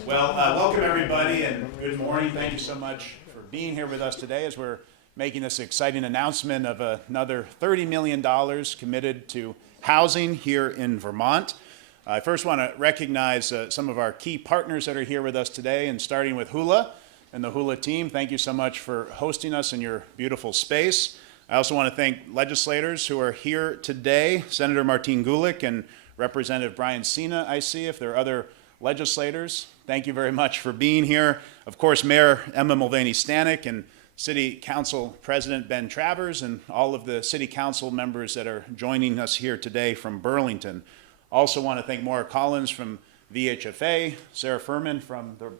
Welcome everybody and good morning. Thank you so much for being here with us today as we're making this exciting announcement of another $30 million committed to housing here in Vermont. I first want to recognize some of our key partners that are here with us today, and starting with Hula and the Hula team. Thank you so much for hosting us in your beautiful space. I also want to thank legislators who are here today, Senator Martine Gulick and Representative Brian Cena, I see, if there are other legislators. Thank you very much for being here. Of course, Mayor Emma Mulvaney-Stanek and City Council President Ben Travers and all of the City Council members that are joining us here today from Burlington. Also want to thank Maura Collins from VHFA, Sarah Furman from the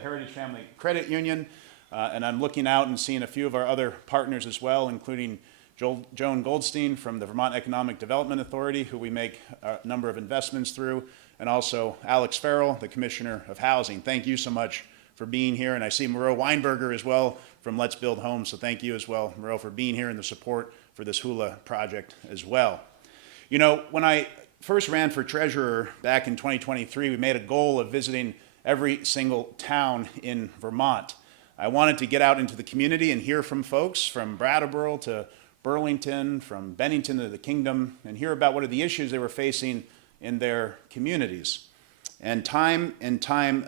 Heritage Family Credit Union, and I'm looking out and seeing a few of our other partners as well, including Joan Goldstein from the Vermont Economic Development Authority, who we make a number of investments through, and also Alex Farrell, the Commissioner of Housing. Thank you so much for being here. And I see Moreau Weinberger as well from Let's Build Homes, so thank you as well, Moreau, for being here and the support for this Hula project as well. You know, when I first ran for treasurer back in 2023, we made a goal of visiting every single town in Vermont. I wanted to get out into the community and hear from folks from Brattleboro to Burlington, from Bennington to the Kingdom, and hear about what are the issues they were facing in their communities. And time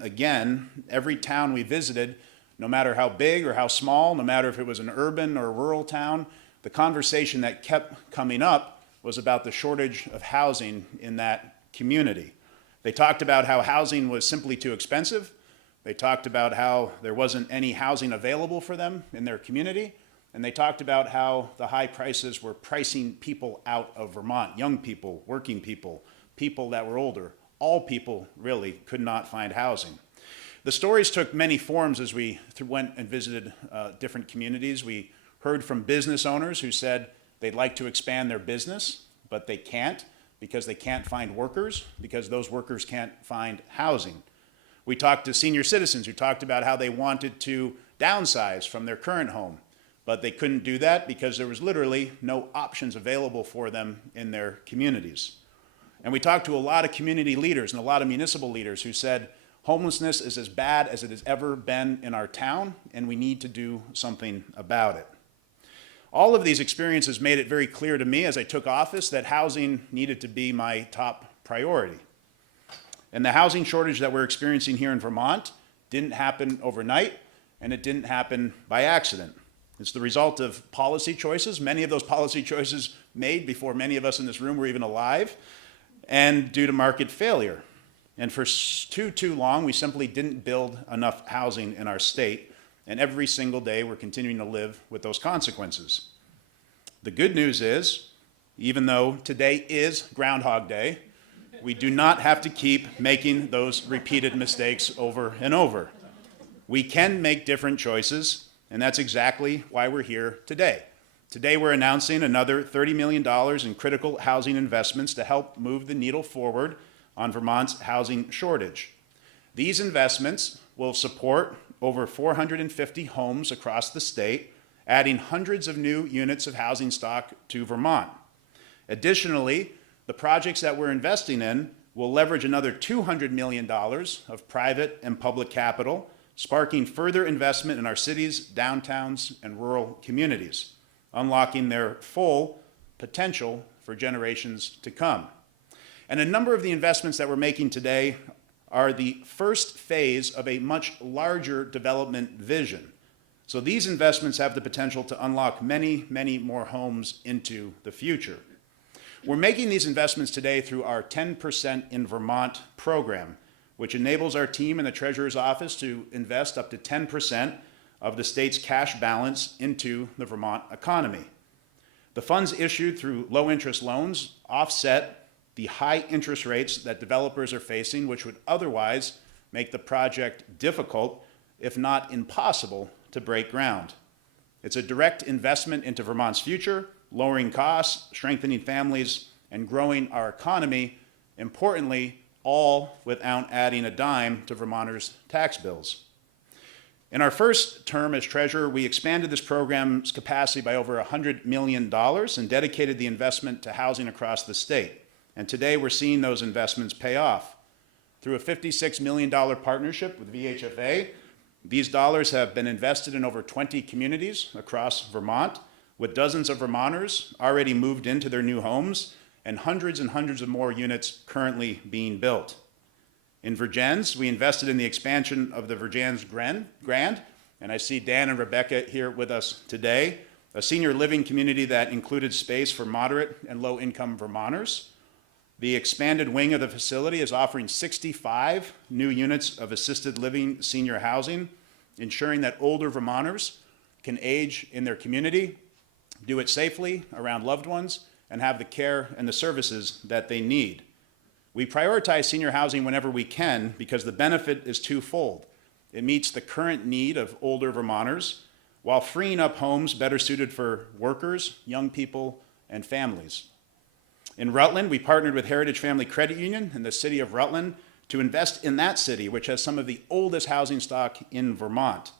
again, every town we visited, no matter how big or how small, no matter if it was an urban or rural town, the conversation that kept coming up was about the shortage of housing in that community. They talked about how housing was simply too expensive. They talked about how there wasn't any housing available for them in their community. And they talked about how the high prices were pricing people out of Vermont, young people, working people, people that were older. All people really could not find housing. The stories took many forms as we went and visited different communities. We heard from business owners who said they'd like to expand their business, but they can't because they can't find workers, because those workers can't find housing. We talked to senior citizens who talked about how they wanted to downsize from their current home, but they couldn't do that because there was literally no options available for them in their communities. And we talked to a lot of community leaders and a lot of municipal leaders who said homelessness is as bad as it has ever been in our town, and we need to do something about it. All of these experiences made it very clear to me as I took office that housing needed to be my top priority. And the housing shortage that we're experiencing here in Vermont didn't happen overnight, and it didn't happen by accident. It's the result of policy choices, many of those policy choices made before many of us in this room were even alive, and due to market failure. And for too long, we simply didn't build enough housing in our state, and every single day we're continuing to live with those consequences. The good news is, even though today is Groundhog Day, we do not have to keep making those repeated mistakes over and over. We can make different choices, and that's exactly why we're here today. Today we're announcing another $30 million in critical housing investments to help move the needle forward on Vermont's housing shortage. These investments will support over 450 homes across the state, adding hundreds of new units of housing stock to Vermont. Additionally, the projects that we're investing in will leverage another $200 million of private and public capital, sparking further investment in our cities, downtowns, and rural communities, unlocking their full potential for generations to come. And a number of the investments that we're making today are the first phase of a much larger development vision. So these investments have the potential to unlock many, many more homes into the future. We're making these investments today through our 10% in Vermont program, which enables our team in the Treasurer's Office to invest up to 10% of the state's cash balance into the Vermont economy. The funds issued through low-interest loans offset the high interest rates that developers are facing, which would otherwise make the project difficult, if not impossible, to break ground. It's a direct investment into Vermont's future, lowering costs, strengthening families, and growing our economy, importantly, all without adding a dime to Vermonters' tax bills. In our first term as treasurer, we expanded this program's capacity by over $100 million and dedicated the investment to housing across the state. And today we're seeing those investments pay off. Through a $56 million partnership with VHFA, these dollars have been invested in over 20 communities across Vermont, with dozens of Vermonters already moved into their new homes and hundreds of more units currently being built. In Vergennes, we invested in the expansion of the Vergennes Grand, and I see Dan and Rebecca here with us today, a senior living community that included space for moderate and low-income Vermonters. The expanded wing of the facility is offering 65 new units of assisted living senior housing, ensuring that older Vermonters can age in their community, do it safely around loved ones, and have the care and the services that they need. We prioritize senior housing whenever we can because the benefit is twofold. It meets the current need of older Vermonters while freeing up homes better suited for workers, young people, and families. In Rutland, we partnered with Heritage Family Credit Union and the city of Rutland to invest in that city, which has some of the oldest housing stock in Vermont.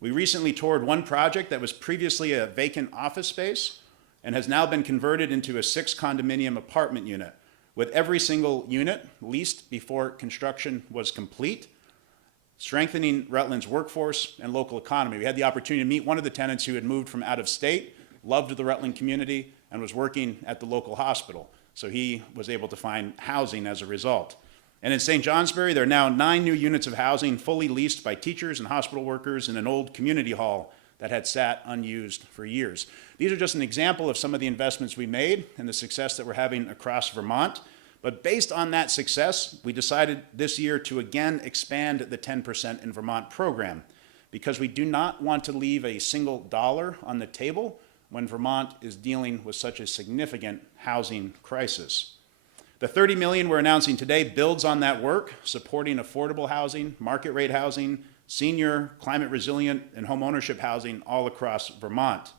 We recently toured one project that was previously a vacant office space and has now been converted into a 6-condominium apartment unit, with every single unit leased before construction was complete, strengthening Rutland's workforce and local economy. We had the opportunity to meet one of the tenants who had moved from out of state, loved the Rutland community, and was working at the local hospital. So he was able to find housing as a result. And in St. Johnsbury, there are now 9 new units of housing fully leased by teachers and hospital workers in an old community hall that had sat unused for years. These are just an example of some of the investments we made and the success that we're having across Vermont. But based on that success, we decided this year to again expand the 10% in Vermont program because we do not want to leave a single dollar on the table when Vermont is dealing with such a significant housing crisis. The $30 million we're announcing today builds on that work, supporting affordable housing, market rate housing, senior, climate resilient, and home ownership housing all across Vermont.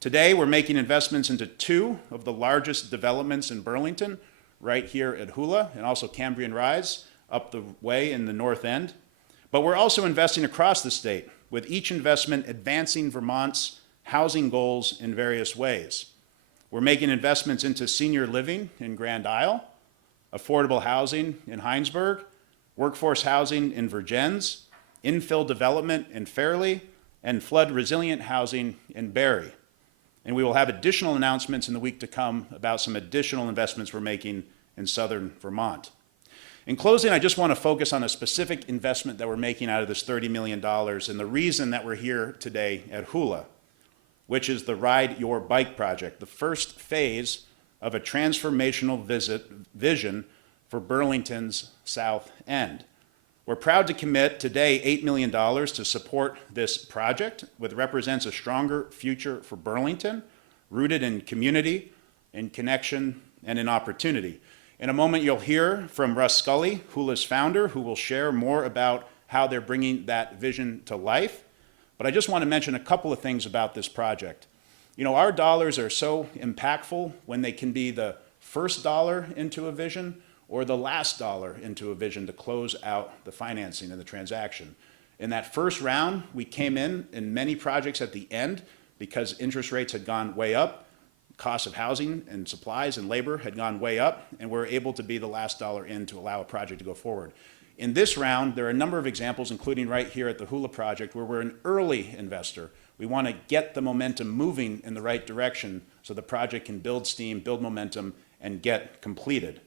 Today, we're making investments into 2 of the largest developments in Burlington, right here at Hula, and also Cambrian Rise, up the way in the north end. But we're also investing across the state, with each investment advancing Vermont's housing goals in various ways. We're making investments into senior living in Grand Isle, affordable housing in Heinsberg, workforce housing in Vergennes, infill development in Fairleigh, and flood resilient housing in Barre. And we will have additional announcements in the week to come about some additional investments we're making in southern Vermont. In closing, I just want to focus on a specific investment that we're making out of this $30 million and the reason that we're here today at Hula, which is the Ride Your Bike project, the first phase of a transformational vision for Burlington's South End. We're proud to commit today $8 million to support this project, which represents a stronger future for Burlington, rooted in community, in connection, and in opportunity. In a moment, you'll hear from Russ Scully, Hula's founder, who will share more about how they're bringing that vision to life. But I just want to mention a couple of things about this project. You know, our dollars are so impactful when they can be the first dollar into a vision or the last dollar into a vision to close out the financing and the transaction. In that first round, we came in many projects at the end because interest rates had gone way up, costs of housing and supplies and labor had gone way up, and we're able to be the last dollar in to allow a project to go forward. In this round, there are a number of examples, including right here at the Hula project, where we're an early investor. We want to get the momentum moving in the right direction so the project can build steam, build momentum, and get completed.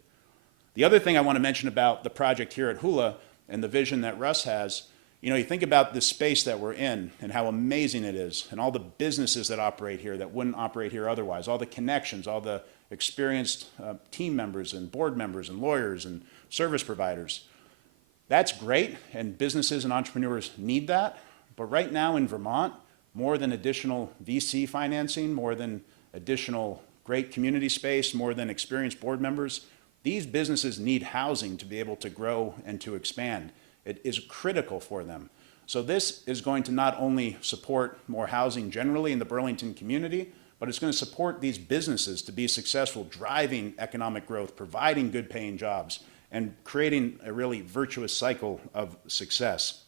The other thing I want to mention about the project here at Hula and the vision that Russ has, you know, you think about the space that we're in and how amazing it is, and all the businesses that operate here that wouldn't operate here otherwise, all the connections, all the experienced team members and board members and lawyers and service providers. That's great, and businesses and entrepreneurs need that. But right now in Vermont, more than additional VC financing, more than additional great community space, more than experienced board members, these businesses need housing to be able to grow and to expand. It is critical for them. So this is going to not only support more housing generally in the Burlington community, but it's going to support these businesses to be successful, driving economic growth, providing good paying jobs, and creating a really virtuous cycle of success.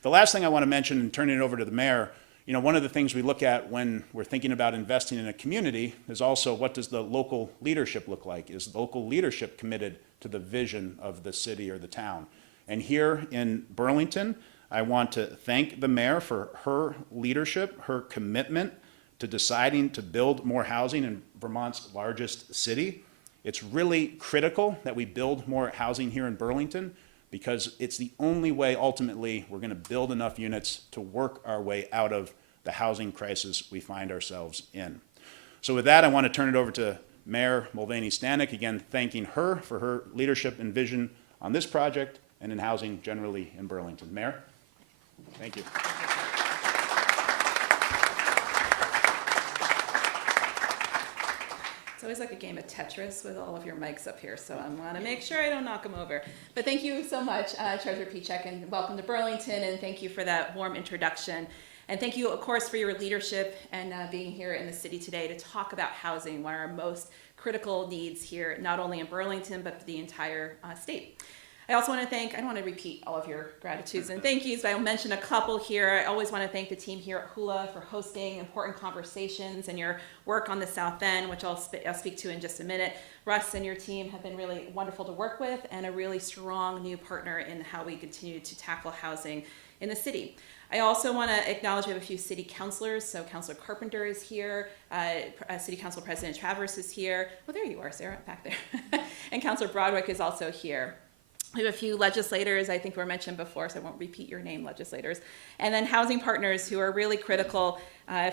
The last thing I want to mention, and turning it over to the mayor, You know, one of the things we look at when we're thinking about investing in a community is also what does the local leadership look like? Is the local leadership committed to the vision of the city or the town? And here in Burlington, I want to thank the mayor for her leadership, her commitment to deciding to build more housing in Vermont's largest city. It's really critical that we build more housing here in Burlington because it's the only way ultimately we're going to build enough units to work our way out of the housing crisis we find ourselves in. So with that, I want to turn it over to Mayor Mulvaney-Stanek, again thanking her for her leadership and vision on this project and in housing generally in Burlington. Mayor, thank you. It's always like a game of Tetris with all of your mics up here, so I want to make sure I don't knock them over. But thank you so much, Treasurer Pieciak, and welcome to Burlington, and thank you for that warm introduction. And thank you, of course, for your leadership and being here in the city today to talk about housing, one of our most critical needs here, not only in Burlington, but for the entire state. I also want to thank, I don't want to repeat all of your gratitudes and thank yous, but I'll mention a couple here. I always want to thank the team here at Hula for hosting important conversations and your work on the South End, which I'll speak to in just a minute. Russ and your team have been really wonderful to work with and a really strong new partner in how we continue to tackle housing in the city. I also want to acknowledge we have a few city councilors. So Councilor Carpenter is here, City Council President Travers is here. Oh, there you are, Sarah, back there. And Councilor Broadwick is also here. We have a few legislators, I think were mentioned before, so I won't repeat your name, legislators. And then housing partners who are really critical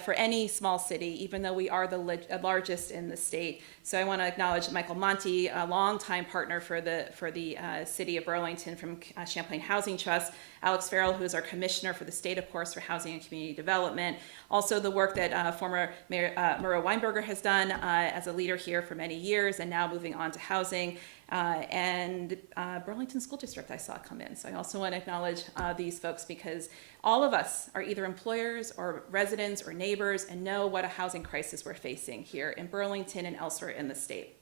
for any small city, even though we are the largest in the state. So I want to acknowledge Michael Monty, a longtime partner for the city of Burlington from Champlain Housing Trust, Alex Farrell, who is our commissioner for the state, of course, for housing and community development. Also the work that former Mayor Murrow Weinberger has done as a leader here for many years and now moving on to housing. And Burlington School District I saw come in. So I also want to acknowledge these folks because all of us are either employers or residents or neighbors and know what a housing crisis we're facing here in Burlington and elsewhere in the state.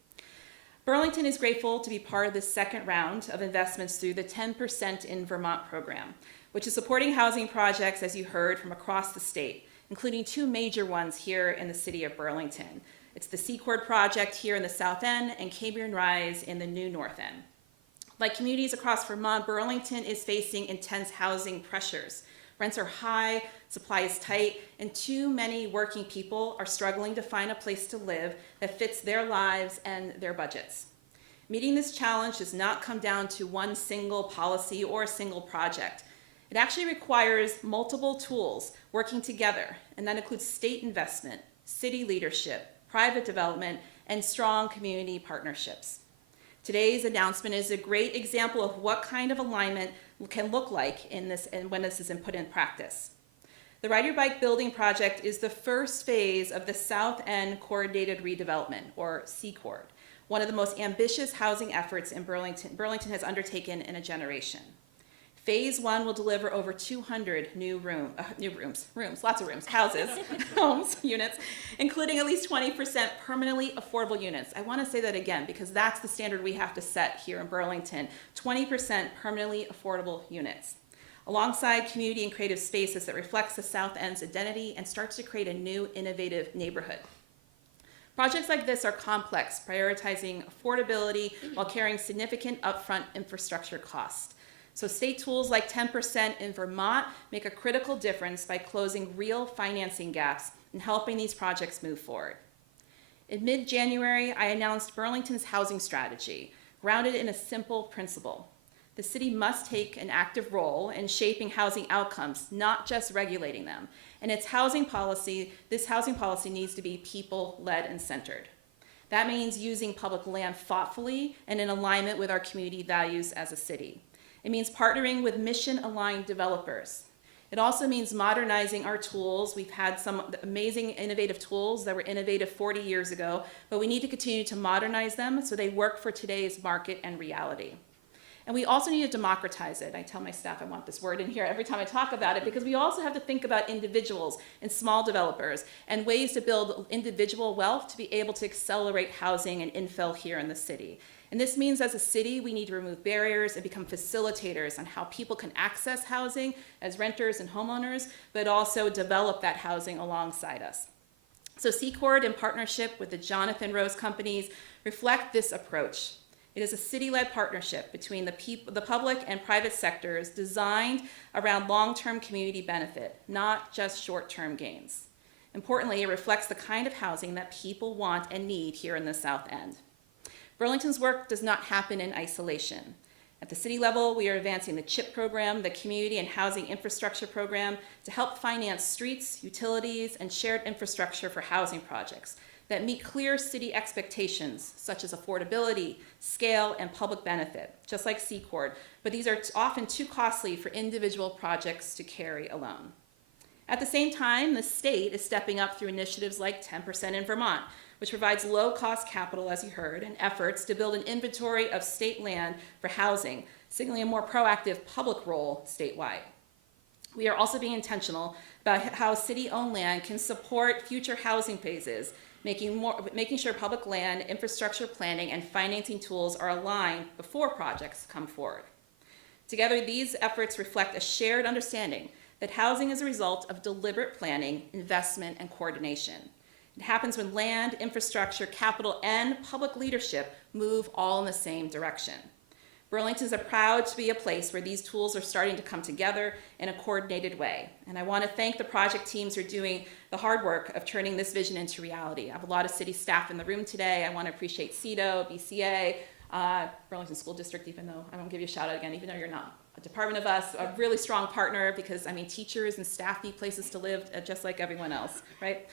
Burlington is grateful to be part of the second round of investments through the 10% in Vermont program, which is supporting housing projects, as you heard, from across the state, including two major ones here in the city of Burlington. It's the Secord project here in the South End and Cambrian Rise in the new North End. Like communities across Vermont, Burlington is facing intense housing pressures. Rents are high, supply is tight, and too many working people are struggling to find a place to live that fits their lives and their budgets. Meeting this challenge does not come down to one single policy or a single project. It actually requires multiple tools working together, and that includes state investment, city leadership, private development, and strong community partnerships. Today's announcement is a great example of what kind of alignment can look like in this and when this is put in practice. The Ride Your Bike building project is the first phase of the South End Coordinated Redevelopment, or CCORD, one of the most ambitious housing efforts in Burlington has undertaken in a generation. Phase 1 will deliver over 200 houses, homes, units, including at least 20% permanently affordable units. I want to say that again because that's the standard we have to set here in Burlington, 20% permanently affordable units, alongside community and creative spaces that reflects the South End's identity and starts to create a new, innovative neighborhood. Projects like this are complex, prioritizing affordability while carrying significant upfront infrastructure costs. So state tools like 10% in Vermont make a critical difference by closing real financing gaps and helping these projects move forward. In mid-January, I announced Burlington's housing strategy, grounded in a simple principle. The city must take an active role in shaping housing outcomes, not just regulating them. And this housing policy needs to be people-led and centered. That means using public land thoughtfully and in alignment with our community values as a city. It means partnering with mission-aligned developers. It also means modernizing our tools. We've had some amazing innovative tools that were innovative 40 years ago, but we need to continue to modernize them so they work for today's market and reality. And we also need to democratize it. I tell my staff I want this word in here every time I talk about it because we also have to think about individuals and small developers and ways to build individual wealth to be able to accelerate housing and infill here in the city. And this means as a city, we need to remove barriers and become facilitators on how people can access housing as renters and homeowners, but also develop that housing alongside us. So Secord, in partnership with the Jonathan Rose Companies, reflect this approach. It is a city-led partnership between the public and private sectors designed around long-term community benefit, not just short-term gains. Importantly, it reflects the kind of housing that people want and need here in the South End. Burlington's work does not happen in isolation. At the city level, we are advancing the CHIP program, the Community and Housing Infrastructure Program, to help finance streets, utilities, and shared infrastructure for housing projects that meet clear city expectations, such as affordability, scale, and public benefit, just like Secord, but these are often too costly for individual projects to carry alone. At the same time, the state is stepping up through initiatives like 10% in Vermont, which provides low-cost capital, as you heard, and efforts to build an inventory of state land for housing, signaling a more proactive public role statewide. We are also being intentional about how city-owned land can support future housing phases, making sure public land, infrastructure planning, and financing tools are aligned before projects come forward. Together, these efforts reflect a shared understanding that housing is a result of deliberate planning, investment, and coordination. It happens when land, infrastructure, capital, and public leadership move all in the same direction. Burlington is proud to be a place where these tools are starting to come together in a coordinated way. And I want to thank the project teams who are doing the hard work of turning this vision into reality. I have a lot of city staff in the room today. I want to appreciate CEDO, BCA, Burlington School District, even though I won't give you a shout out again, even though you're not a department of us, a really strong partner, because I mean, teachers and staff need places to live just like everyone else, right?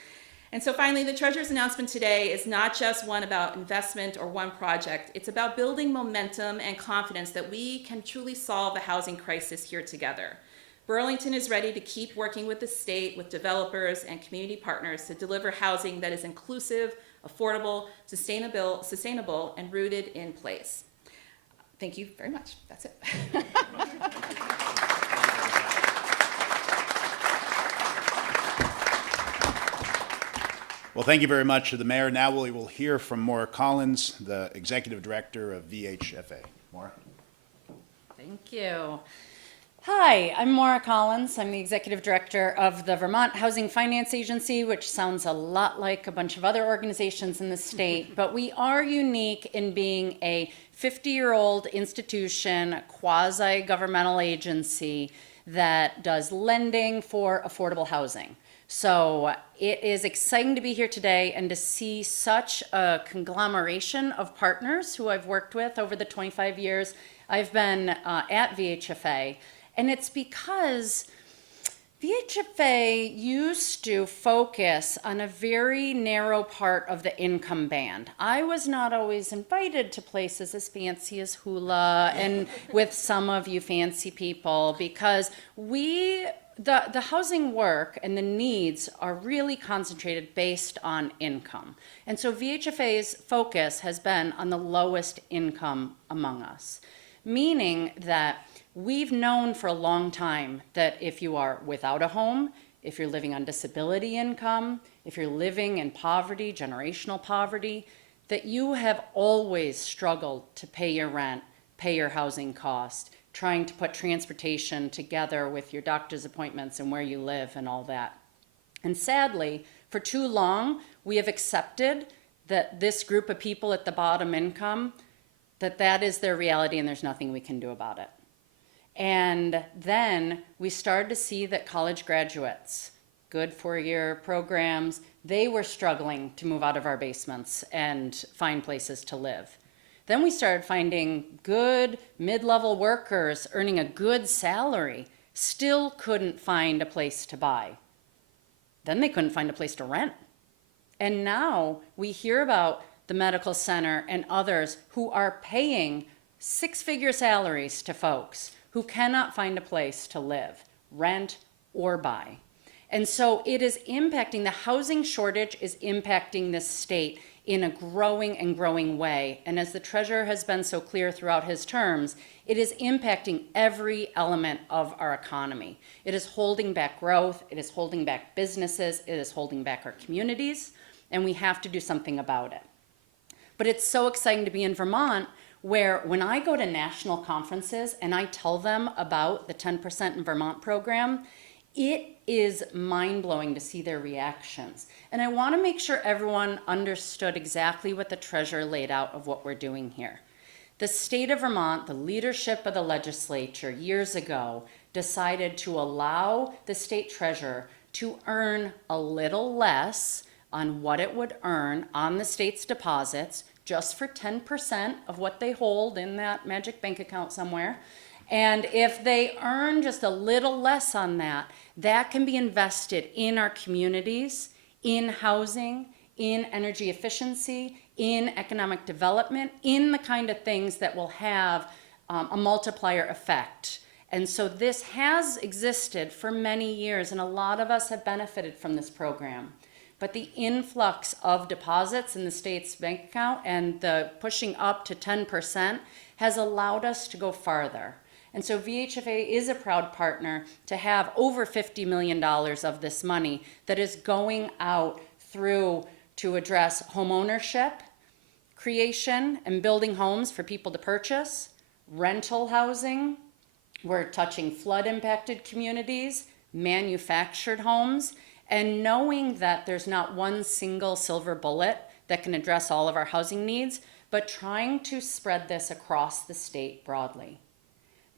And so finally, the Treasurer's announcement today is not just one about investment or one project. It's about building momentum and confidence that we can truly solve the housing crisis here together. Burlington is ready to keep working with the state, with developers and community partners to deliver housing that is inclusive, affordable, sustainable, and rooted in place. Thank you very much. That's it. Well, thank you very much to the mayor. Now we will hear from Maura Collins, the executive director of VHFA. Maura? Thank you. Hi, I'm Maura Collins. I'm the executive director of the Vermont Housing Finance Agency, which sounds a lot like a bunch of other organizations in the state, but we are unique in being a 50-year-old institution, quasi-governmental agency that does lending for affordable housing. So it is exciting to be here today and to see such a conglomeration of partners who I've worked with over the 25 years I've been at VHFA. And it's because VHFA used to focus on a very narrow part of the income band. I was not always invited to places as fancy as Hula and with some of you fancy people, because the housing work and the needs are really concentrated based on income. And so VHFA's focus has been on the lowest income among us, meaning that we've known for a long time that if you are without a home, if you're living on disability income, if you're living in poverty, generational poverty, that you have always struggled to pay your rent, pay your housing cost, trying to put transportation together with your doctor's appointments and where you live and all that. And sadly, for too long, we have accepted that this group of people at the bottom income, that is their reality and there's nothing we can do about it. And then we started to see that college graduates, good four-year programs, they were struggling to move out of our basements and find places to live. Then we started finding good mid-level workers earning a good salary, still couldn't find a place to buy. Then they couldn't find a place to rent. And now we hear about the medical center and others who are paying six-figure salaries to folks who cannot find a place to live, rent, or buy. And so it is impacting, the housing shortage is impacting this state in a growing and growing way. And as the treasurer has been so clear throughout his terms, it is impacting every element of our economy. It is holding back growth, it is holding back businesses, it is holding back our communities, and we have to do something about it. But it's so exciting to be in Vermont, where when I go to national conferences and I tell them about the 10% in Vermont program, it is mind-blowing to see their reactions. And I want to make sure everyone understood exactly what the treasurer laid out of what we're doing here. The state of Vermont, the leadership of the legislature years ago, decided to allow the state treasurer to earn a little less on what it would earn on the state's deposits, just for 10% of what they hold in that magic bank account somewhere. And if they earn just a little less on that, that can be invested in our communities, in housing, in energy efficiency, in economic development, in the kind of things that will have a multiplier effect. And so this has existed for many years, and a lot of us have benefited from this program. But the influx of deposits in the state's bank account and the pushing up to 10% has allowed us to go farther. And so VHFA is a proud partner to have over $50 million of this money that is going out through to address homeownership, creation and building homes for people to purchase, rental housing. We're touching flood impacted communities, manufactured homes, and knowing that there's not one single silver bullet that can address all of our housing needs, but trying to spread this across the state broadly.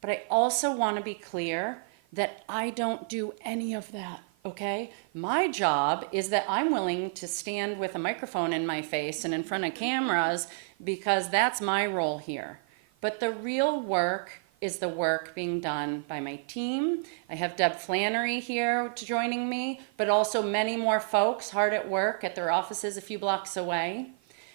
But I also want to be clear that I don't do any of that, okay? My job is that I'm willing to stand with a microphone in my face and in front of cameras because that's my role here. But the real work is the work being done by my team. I have Deb Flannery here joining me, but also many more folks hard at work at their offices a few blocks away.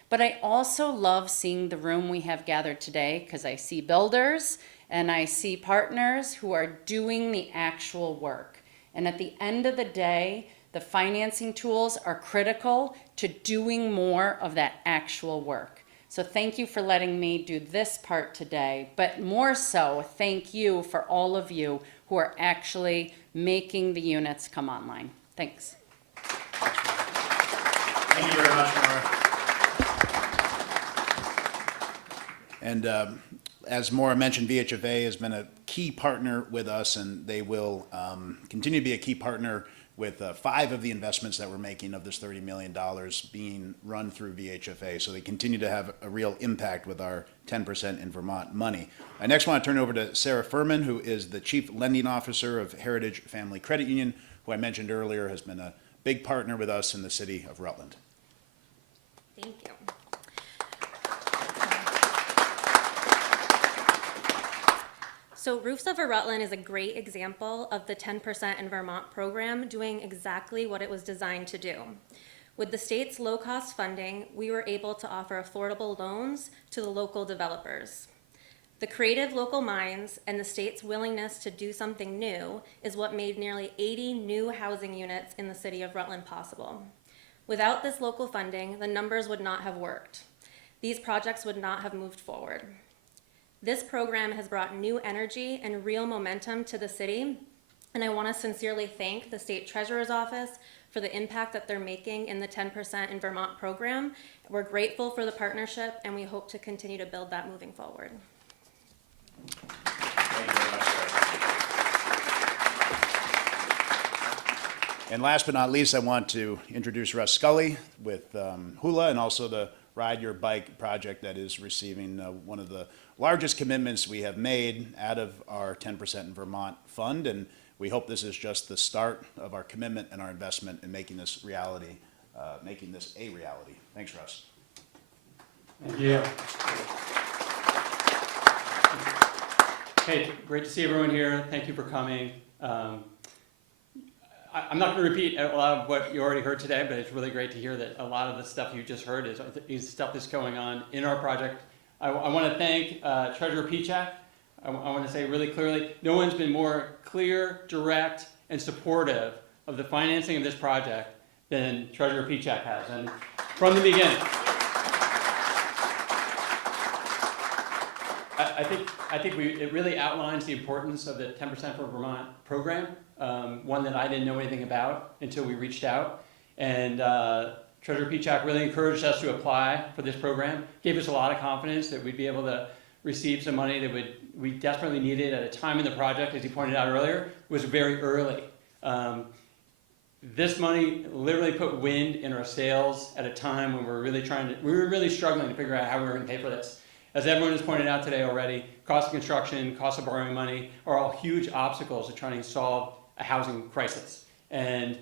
But I also love seeing the room we have gathered today because I see builders and I see partners who are doing the actual work. And at the end of the day, the financing tools are critical to doing more of that actual work. So thank you for letting me do this part today, but more so, thank you for all of you who are actually making the units come online. Thanks. Thank you very much, Maura. And as Maura mentioned, VHFA has been a key partner with us, and they will continue to be a key partner with 5 of the investments that we're making of this $30 million being run through VHFA. So they continue to have a real impact with our 10% in Vermont money. I next want to turn over to Sarah Furman, who is the Chief Lending Officer of Heritage Family Credit Union, who I mentioned earlier has been a big partner with us in the city of Rutland. Thank you. So Roofs Over Rutland is a great example of the 10% in Vermont program doing exactly what it was designed to do. With the state's low-cost funding, we were able to offer affordable loans to the local developers. The creative local minds and the state's willingness to do something new is what made nearly 80 new housing units in the city of Rutland possible. Without this local funding, the numbers would not have worked. These projects would not have moved forward. This program has brought new energy and real momentum to the city, and I want to sincerely thank the State Treasurer's Office for the impact that they're making in the 10% in Vermont program. We're grateful for the partnership, and we hope to continue to build that moving forward. Thank you very much, Sarah. And last but not least, I want to introduce Russ Scully with Hula and also the Ride Your Bike project that is receiving one of the largest commitments we have made out of our 10% in Vermont fund, and we hope this is just the start of our commitment and our investment in making this reality, making this a reality. Thanks, Russ. Thank you. Hey, great to see everyone here. Thank you for coming. I'm not going to repeat a lot of what you already heard today, but it's really great to hear that a lot of the stuff you just heard is stuff that's going on in our project. I want to thank Treasurer Pieciak. I want to say really clearly, no one's been more clear, direct, and supportive of the financing of this project than Treasurer Pieciak has, and from the beginning. I think it really outlines the importance of the 10% for Vermont program, one that I didn't know anything about until we reached out. And Treasurer Pieciak really encouraged us to apply for this program, gave us a lot of confidence that we'd be able to received some money that we desperately needed at a time in the project, as you pointed out earlier, was very early. This money literally put wind in our sails at a time when we were really struggling to figure out how we were going to pay for this. As everyone has pointed out today already, cost of construction, cost of borrowing money are all huge obstacles to trying to solve a housing crisis. And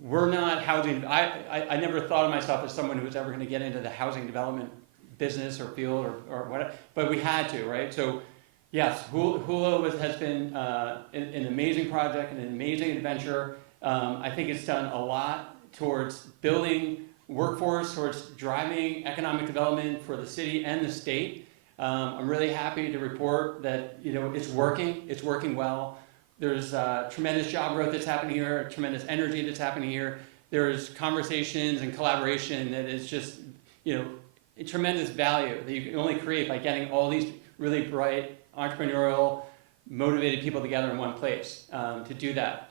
we're not housing, I never thought of myself as someone who was ever going to get into the housing development business or field or whatever, but we had to, right? So yes, Hula has been an amazing project, an amazing adventure. I think it's done a lot towards building workforce, towards driving economic development for the city and the state. I'm really happy to report that it's working well. There's tremendous job growth that's happening here, tremendous energy that's happening here. There's conversations and collaboration that is just a tremendous value that you can only create by getting all these really bright, entrepreneurial, motivated people together in one place to do that.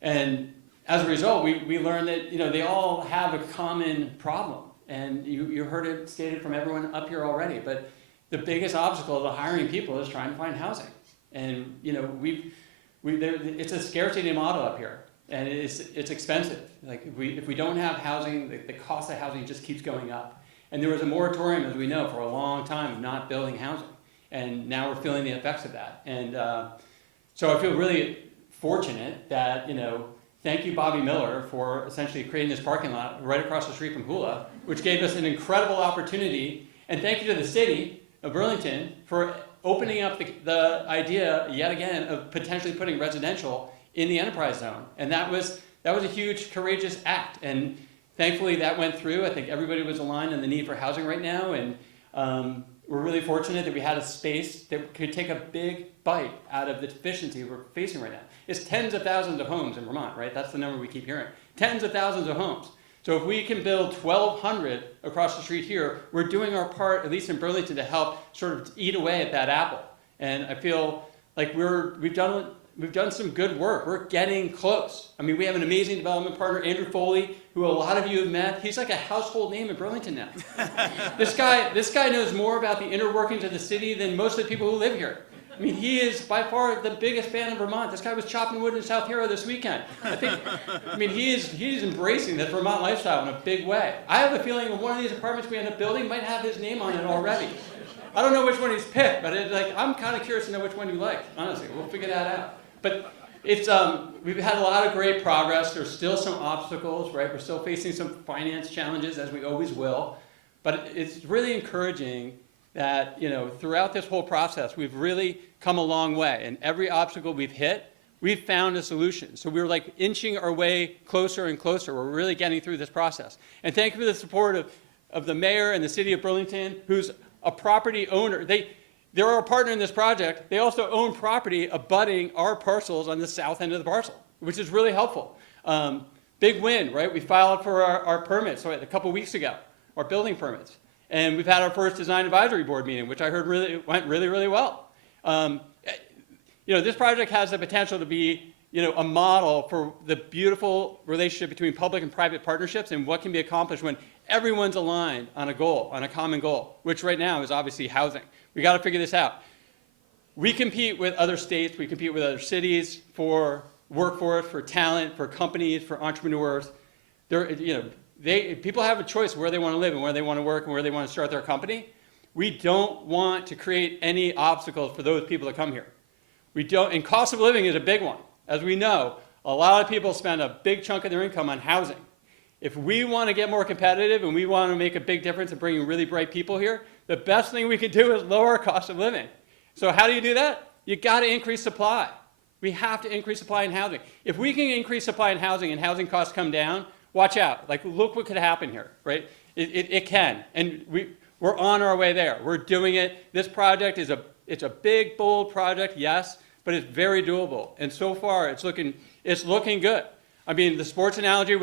And as a result, we learned that they all have a common problem, and you heard it stated from everyone up here already. But the biggest obstacle to hiring people is trying to find housing, and it's a scarcity model up here, and it's expensive. Like if we don't have housing, the cost of housing just keeps going up. And there was a moratorium, as we know, for a long time of not building housing, and now we're feeling the effects of that. And so I feel really fortunate that thank you, Bobby Miller, for essentially creating this parking lot right across the street from Hula, which gave us an incredible opportunity. And thank you to the city of Burlington for opening up the idea yet again of potentially putting residential in the enterprise zone. And that was a huge, courageous act. And thankfully that went through. I think everybody was aligned on the need for housing right now. And we're really fortunate that we had a space that could take a big bite out of the deficiency we're facing right now. It's tens of thousands of homes in Vermont, right? That's the number we keep hearing. Tens of thousands of homes. So if we can build 1,200 across the street here, we're doing our part, at least in Burlington, to help sort of eat away at that apple. And I feel like we've done some good work. We're getting close. I mean, we have an amazing development partner, Andrew Foley, who a lot of you have met. He's like a household name in Burlington now. This guy knows more about the inner workings of the city than most of the people who live here. I mean, he is by far the biggest fan of Vermont. This guy was chopping wood in South Hero this weekend. He's embracing the Vermont lifestyle in a big way. I have a feeling one of these apartments we end up building might have his name on it already. I don't know which one he's picked, but I'm kind of curious to know which one you like. Honestly, we'll figure that out. But we've had a lot of great progress. There's still some obstacles, right? We're still facing some finance challenges, as we always will. But it's really encouraging that throughout this whole process, we've really come a long way. And every obstacle we've hit, we've found a solution. So we're like inching our way closer and closer. We're really getting through this process. And thank you for the support of the mayor and the city of Burlington, who's a property owner. They're our partner in this project. They also own property abutting our parcels on the south end of the parcel, which is really helpful. Big win, right? We filed for our permits a couple weeks ago, our building permits. And we've had our first design advisory board meeting, which I heard went really, really well. This project has the potential to be, a model for the beautiful relationship between public and private partnerships and what can be accomplished when everyone's aligned on a goal, on a common goal, which right now is obviously housing. We got to figure this out. We compete with other states, we compete with other cities for workforce, for talent, for companies, for entrepreneurs. People have a choice where they want to live and where they want to work and where they want to start their company. We don't want to create any obstacles for those people to come here. And cost of living is a big one. As we know, a lot of people spend a big chunk of their income on housing. If we want to get more competitive and we want to make a big difference in bringing really bright people here, the best thing we can do is lower our cost of living. So how do you do that? You got to increase supply. We have to increase supply in housing. If we can increase supply in housing and housing costs come down, watch out. Look what could happen here, right? It can. And we're on our way there. We're doing it. This project it's a big, bold project, yes, but it's very doable. And so far, it's looking good. I mean, the sports analogy,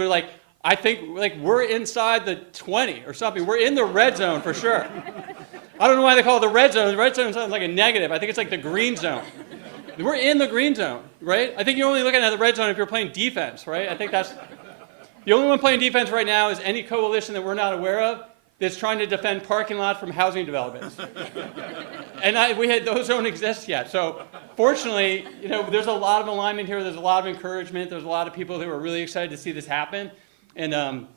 I think we're inside the 20 or something. We're in the red zone for sure. I don't know why they call it the red zone. The red zone sounds like a negative. I think it's like the green zone. We're in the green zone, right? I think you're only looking at the red zone if you're playing defense, right? I think that's the only one playing defense right now is any coalition that we're not aware of. that's trying to defend parking lots from housing developments. And those don't exist yet. So fortunately, there's a lot of alignment here. There's a lot of encouragement. There's a lot of people who are really excited to see this happen. And I'm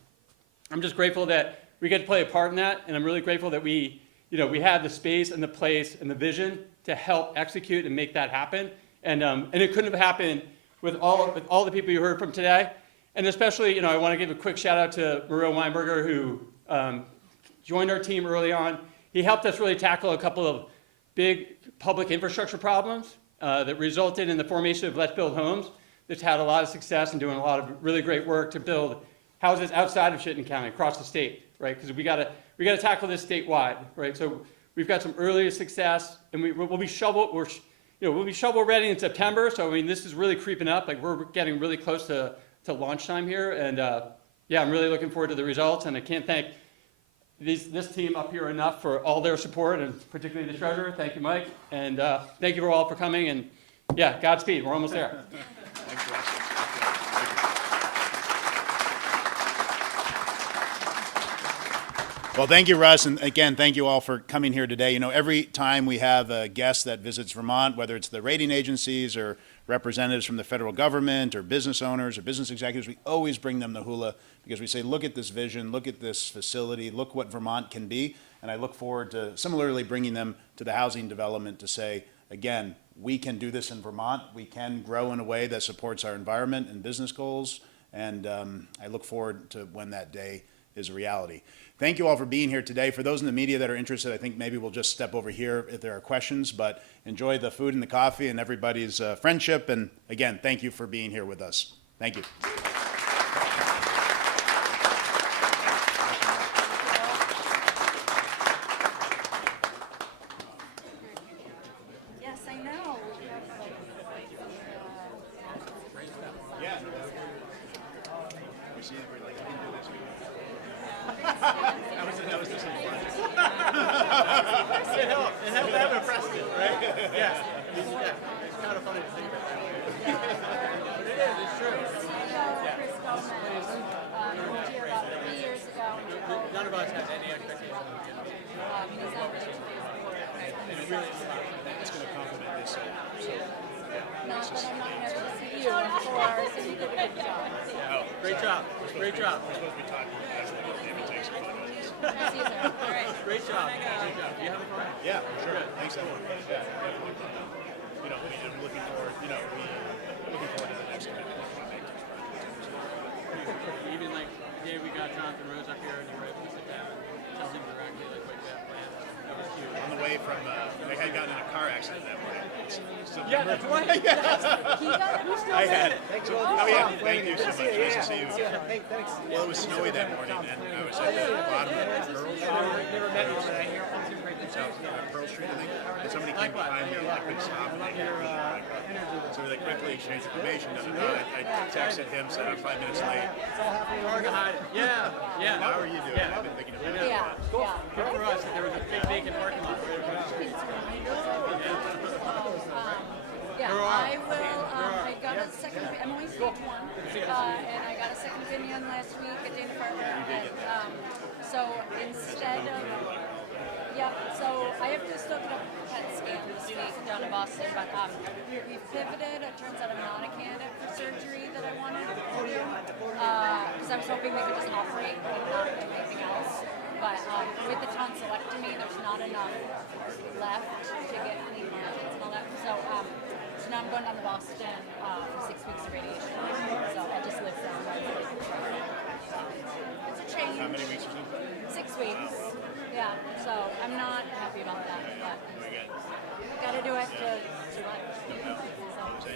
just grateful that we get to play a part in that. And I'm really grateful that we have the space and the place and the vision to help execute and make that happen. And it couldn't have happened with all the people you heard from today. And especially, I want to give a quick shout out to Maria Weinberger, who joined our team early on. He helped us really tackle a couple of big public infrastructure problems that resulted in the formation of Let's Build Homes, that's had a lot of success and doing a lot of really great work to build houses outside of Chittenden County, across the state, right? Because we got to tackle this statewide, right? So we've got some early success, and we'll be shovel ready in September. So I mean, this is really creeping up. Like, we're getting really close to launch time here, and I'm really looking forward to the results. And I can't thank this team up here enough for all their support, and particularly the treasurer. Thank you, Mike, and thank you all for coming. And Godspeed. We're almost there. Thanks, Russ. Well, thank you, Russ, and again, thank you all for coming here today. Every time we have a guest that visits Vermont, whether it's the rating agencies or representatives from the federal government or business owners or business executives, we always bring them the hula, because we say, look at this vision, look at this facility, look what Vermont can be. And I look forward to similarly bringing them to the housing development to say, again, we can do this in Vermont. We can grow in a way that supports our environment and business goals. And I look forward to when that day is a reality. Thank you all for being here today. For those in the media that are interested, I think maybe we'll just step over here if there are questions, but enjoy the food and the coffee and everybody's friendship. And again, thank you for being here with us. Thank you. Yes, I know. Yeah. We see that we're like, we can do this. That was the same project. It helped to have a precedent, right? Yeah. It's kind of funny to think about. But it is, it's true. Chris Gomez, moved here about 3 years ago. None of us has any expectation of it. And it really is about It's going to complement this. Not that I'm not here to see you, of course, and you did a good job. Oh, great job. Great job. we're supposed to be talking about it takes a photo. Caesar. All right. Great job. Great job. You having fun? Yeah, for sure. Thanks, everyone. Yeah, definitely. I'm looking forward, we're looking forward to the next commitment we want to make. Even like today we got Jonathan Rose up here and you were able to sit down and tell him directly like what you have planned. That was cute. On the way from, they had gotten in a car accident that morning. Yeah, that's right. I had. Oh, yeah, thank you so much. Nice to see you. Hey, thanks. Well, it was snowy that morning, and I was at the bottom of Pearl Street. Never met you, but I hear great things. Pearl Street, I think. And somebody came behind me, I couldn't stop. So we quickly exchanged information. I texted him, said I'm 5 minutes late. Yeah, yeah. How are you doing? Yeah. I've been thinking about it. Yeah, yeah. Good for us that there was a big vacant parking lot. Yeah, I will, I got a second, I'm only stage one, and I got a second opinion last week at Dana-Farber, and, so instead of, so I have to still get a PET scan this week down in Boston, but, we've pivoted. It turns out I'm not a candidate for surgery that I wanted to do, because I was hoping they could just operate and not do anything else. But with the tonsillectomy, there's not enough left to get clean margins and all that. So now I'm going down to Boston for 6 weeks of radiation. So I'll just live down there. It's a change. How many weeks or something? 6 weeks. Yeah. So I'm not happy about that, but gotta do it to survive. So,